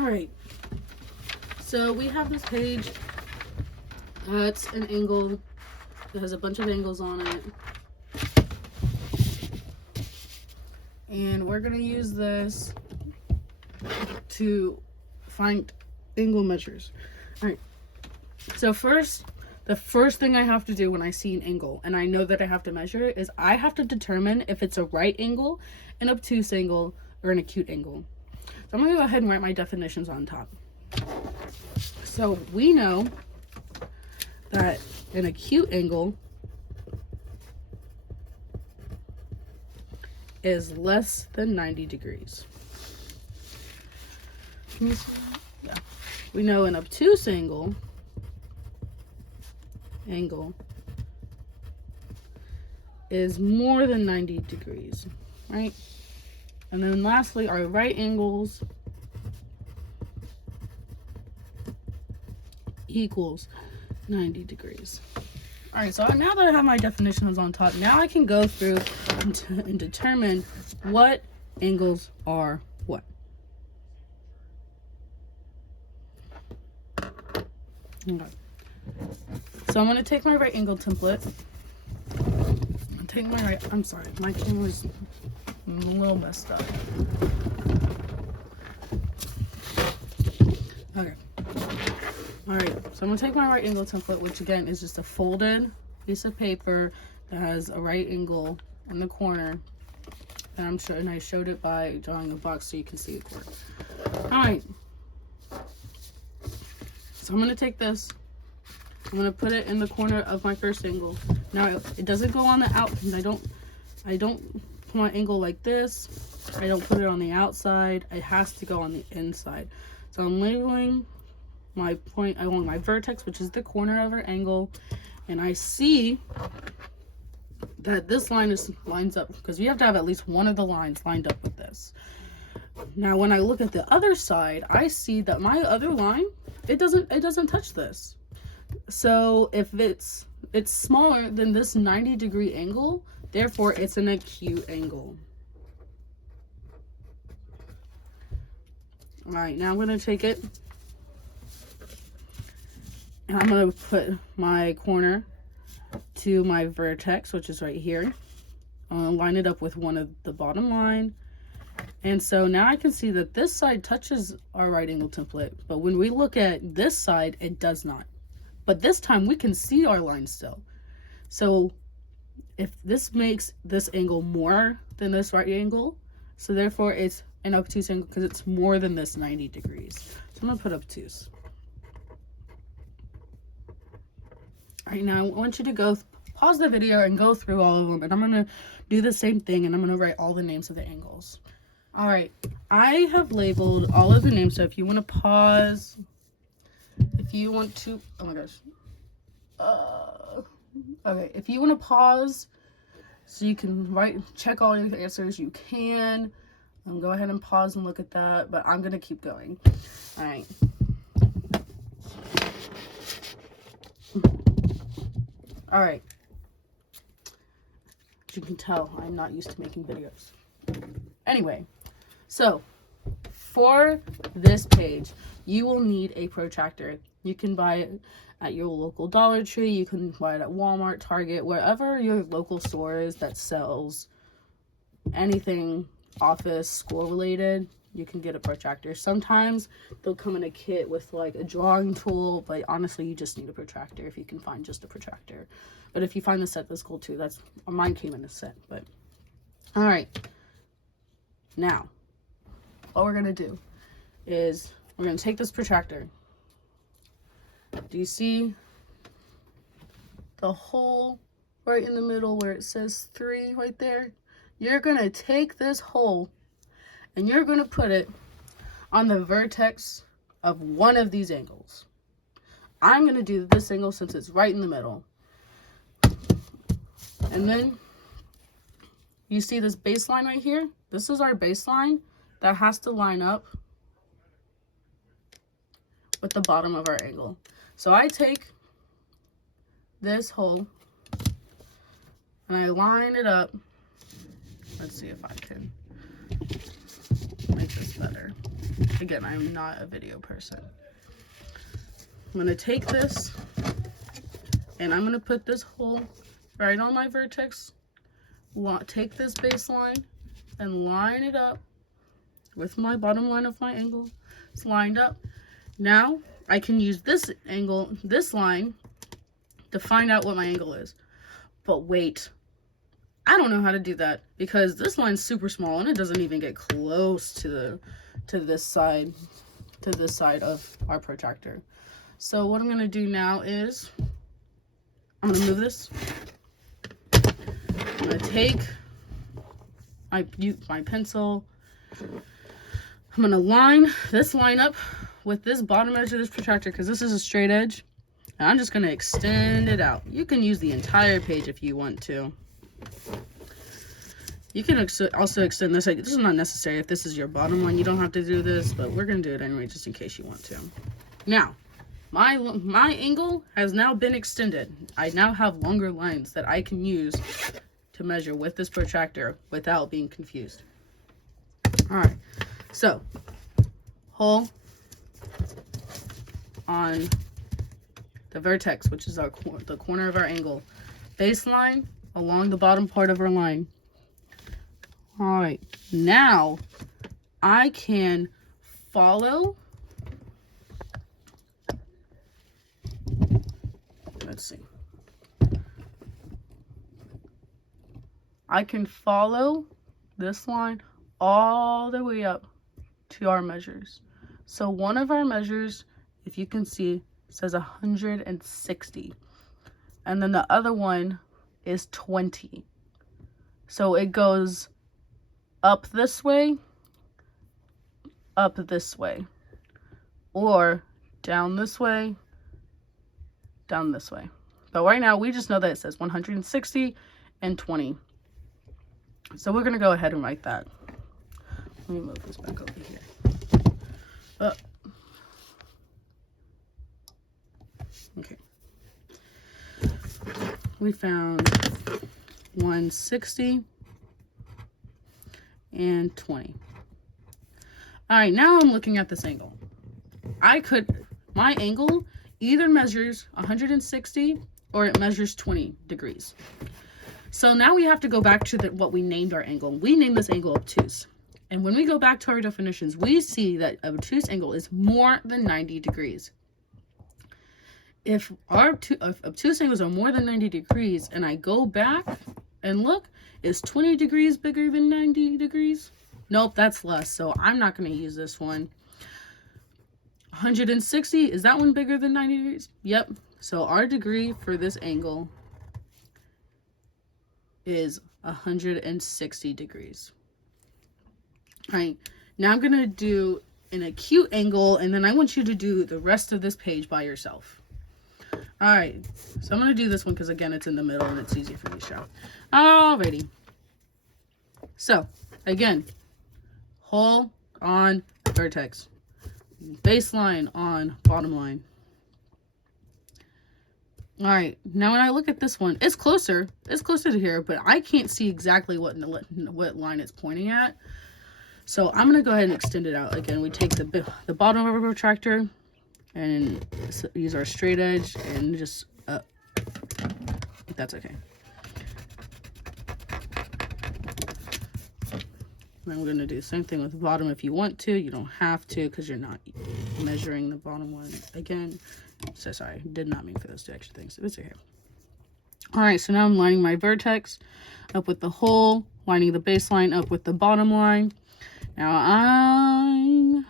All right, so we have this page. It's an angle. It has a bunch of angles on it. And we're going to use this to find angle measures. All right, so the first thing I have to do when I see an angle and I know that I have to measure it is I have to determine if it's a right angle, an obtuse angle, or an acute angle. So I'm going to go ahead and write my definitions on top. So we know that an acute angle is less than 90 degrees. Can you see that? Yeah. We know an obtuse angle is more than 90 degrees, right? And then lastly, our right angles equals 90 degrees. All right, so now that I have my definitions on top, now I can go through and determine what angles are what. Okay. So I'm going to take my right angle template. I'm sorry, my camera's a little messed up. Okay. All right, so I'm going to take my right angle template, which again is just a folded piece of paper that has a right angle in the corner. And I showed it by drawing a box so you can see it work. All right. So I'm going to take this. I'm going to put it in the corner of my first angle. Now, it doesn't go on the out. I don't put my angle like this. I don't put it on the outside. It has to go on the inside. So I'm labeling my point along my vertex, which is the corner of our angle, and I see that this line lines up because you have to have at least one of the lines lined up with this. Now, when I look at the other side, I see that my other line, it doesn't touch this. So if it's smaller than this 90-degree angle, therefore it's an acute angle. All right, now I'm going to take it and I'm going to put my corner to my vertex, which is right here. Line it up with one of the bottom line. And so now I can see that this side touches our right angle template, but when we look at this side, it does not. But this time we can see our line still. So if this makes this angle more than this right angle, so therefore it's an obtuse angle because it's more than this 90 degrees. So I'm going to put obtuse. All right, now I want you to pause the video and go through all of them, and I'm going to do the same thing, and I'm going to write all the names of the angles. All right, I have labeled all of the names, so if you want to pause, if you want to, oh my gosh. Okay, if you want to pause so you can check all your answers, you can. Go ahead and pause and look at that, but I'm going to keep going. All right. All right. As you can tell, I'm not used to making videos. Anyway, so for this page, you will need a protractor. You can buy it at your local Dollar Tree. You can buy it at Walmart, Target, wherever your local store is that sells anything office, school related. You can get a protractor. Sometimes they'll come in a kit with like a drawing tool, but honestly, you just need a protractor if you can find just a protractor. But if you find the set, that's cool too. Mine came in a set, but all right. Now, what we're gonna do is we're gonna take this protractor. Do you see the hole right in the middle where it says 3 right there? You're gonna take this hole and you're going to put it on the vertex of one of these angles. I'm going to do this angle since it's right in the middle. And then you see this baseline right here? This is our baseline that has to line up with the bottom of our angle. So I take this hole and I line it up. Let's see if I can make this better. Again, I'm not a video person. I'm gonna take this and I'm gonna put this hole right on my vertex. Take this baseline and line it up with my bottom line of my angle. It's lined up. Now I can use this angle, this line, to find out what my angle is. But wait, I don't know how to do that because this line's super small and it doesn't even get close to this side of our protractor. So what I'm gonna do now is I'm gonna move this. I'm gonna take my pencil. I'm gonna line this line up with this bottom edge of this protractor because this is a straight edge. And I'm just gonna extend it out. You can use the entire page if you want to. You can also extend this. This is not necessary if this is your bottom line. You don't have to do this, but we're gonna do it anyway just in case you want to. Now, my angle has now been extended. I now have longer lines that I can use to measure with this protractor without being confused. All right, so hole on the vertex, which is the corner of our angle, baseline along the bottom part of our line. All right, now I can follow. Let's see. I can follow this line all the way up to our measures. So one of our measures, if you can see, says 160. And then the other one is 20. So it goes up this way, or down this way, down this way. But right now we just know that it says 160 and 20. So we're gonna go ahead and write that. Let me move this back over here. Okay. We found 160 and 20. All right, now I'm looking at this angle. My angle either measures 160 or it measures 20 degrees. So now we have to go back to what we named our angle. We named this angle obtuse. And when we go back to our definitions, we see that obtuse angle is more than 90 degrees. If our obtuse angles are more than 90 degrees and I go back and look, is 20 degrees bigger than 90 degrees? Nope, that's less. So I'm not going to use this one. 160, is that one bigger than 90 degrees? Yep. So our degree for this angle is 160 degrees. All right, now I'm going to do an acute angle, and then I want you to do the rest of this page by yourself. All right, so I'm going to do this one because, again, it's in the middle and it's easy for me to show. Alrighty. So, again, hole on vertex. Baseline on bottom line. All right, now when I look at this one, it's closer to here, but I can't see exactly what line it's pointing at. So I'm gonna go ahead and extend it out. Again, we take the bottom of our protractor and use our straight edge and just, that's okay. And we're gonna do the same thing with the bottom if you want to. You don't have to because you're not measuring the bottom one. Again, so sorry, did not mean for those two extra things. It's okay. All right, so now I'm lining my vertex up with the hole, lining the baseline up with the bottom line. Now I'm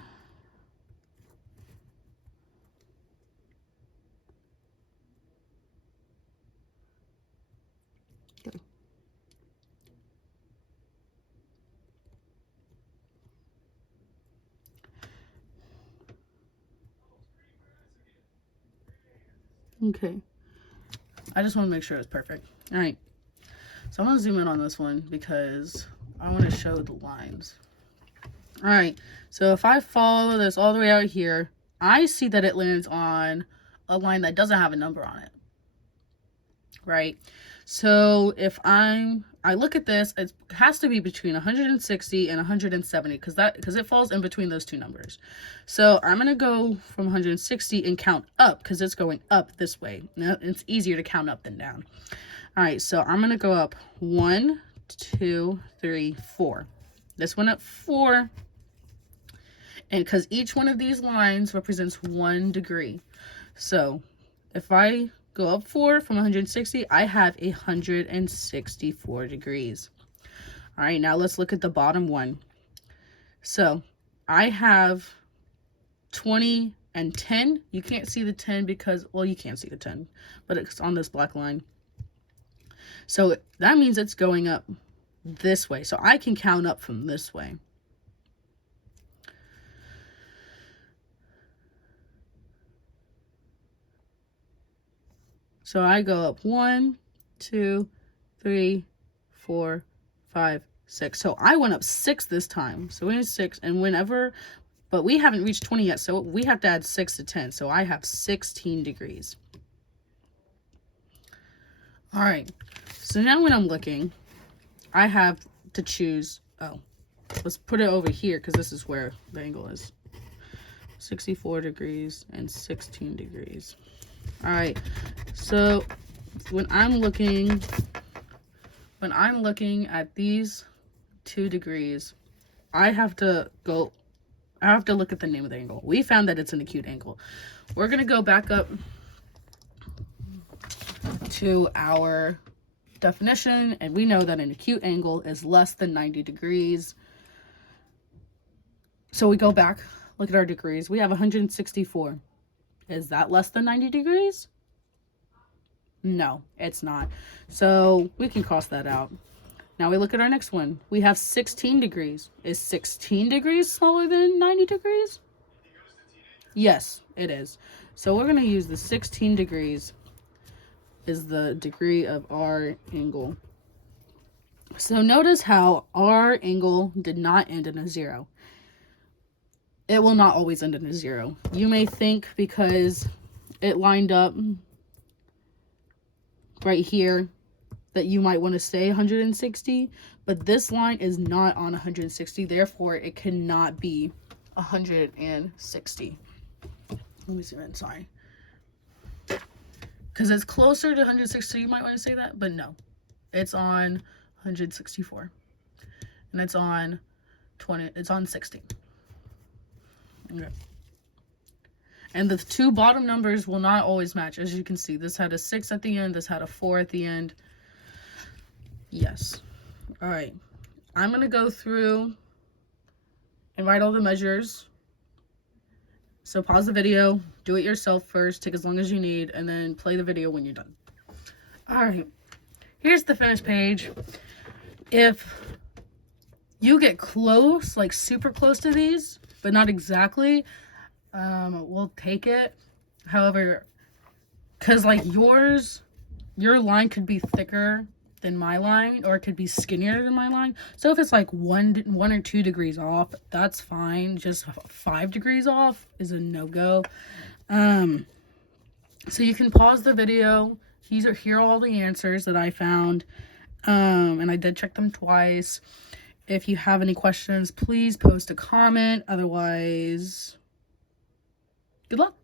okay. I just want to make sure it's perfect. All right. So I'm going to zoom in on this one because I want to show the lines. All right. So if I follow this all the way out here, I see that it lands on a line that doesn't have a number on it. Right? So if I'm I look at this, it has to be between 160 and 170 because it falls in between those two numbers. So I'm going to go from 160 and count up because it's going up this way. Now, it's easier to count up than down. All right, so I'm going to go up 1, 2, 3, 4. This one up 4. And because each one of these lines represents 1 degree. So if I go up 4 from 160, I have 164 degrees. All right, now let's look at the bottom one. So I have 20 and 10. You can't see the 10 because, well, you can't see the 10, but it's on this black line. So that means it's going up this way. So I can count up from this way. So I go up 1, 2, 3, 4, 5, 6. So I went up 6 this time. So we have 6, and whenever, but we haven't reached 20 yet, so we have to add 6 to 10. So I have 16 degrees. All right. So now when I'm looking, I have to choose, let's put it over here because this is where the angle is. 64 degrees and 16 degrees. All right, so when I'm looking at these 2 degrees, I have to look at the name of the angle. We found that it's an acute angle. We're gonna go back up to our definition, and we know that an acute angle is less than 90 degrees. So we go back, look at our degrees. We have 164. Is that less than 90 degrees? No, it's not. So we can cross that out. Now we look at our next one. We have 16 degrees. Is 16 degrees smaller than 90 degrees? Yes, it is. So we're going to use the 16 degrees is the degree of our angle. So notice how our angle did not end in a 0. It will not always end in a 0. You may think because it lined up right here that you might want to say 160, but this line is not on 160, therefore it cannot be 160. Let me see that, sorry. Because it's closer to 160, you might want to say that, but no. It's on 164. And it's on 60. Okay. And the 2 bottom numbers will not always match. As you can see, this had a 6 at the end, this had a 4 at the end. Yes. All right. I'm going to go through and write all the measures. So pause the video, do it yourself first, take as long as you need, and then play the video when you're done. All right. Here's the finished page. If you get close, like super close to these, but not exactly, we'll take it. However, because like your line could be thicker than my line, or it could be skinnier than my line. So if it's like one or 2 degrees off, that's fine. Just 5 degrees off is a no-go. So you can pause the video. Here are all the answers that I found. And I did check them twice. If you have any questions, please post a comment. Otherwise, good luck.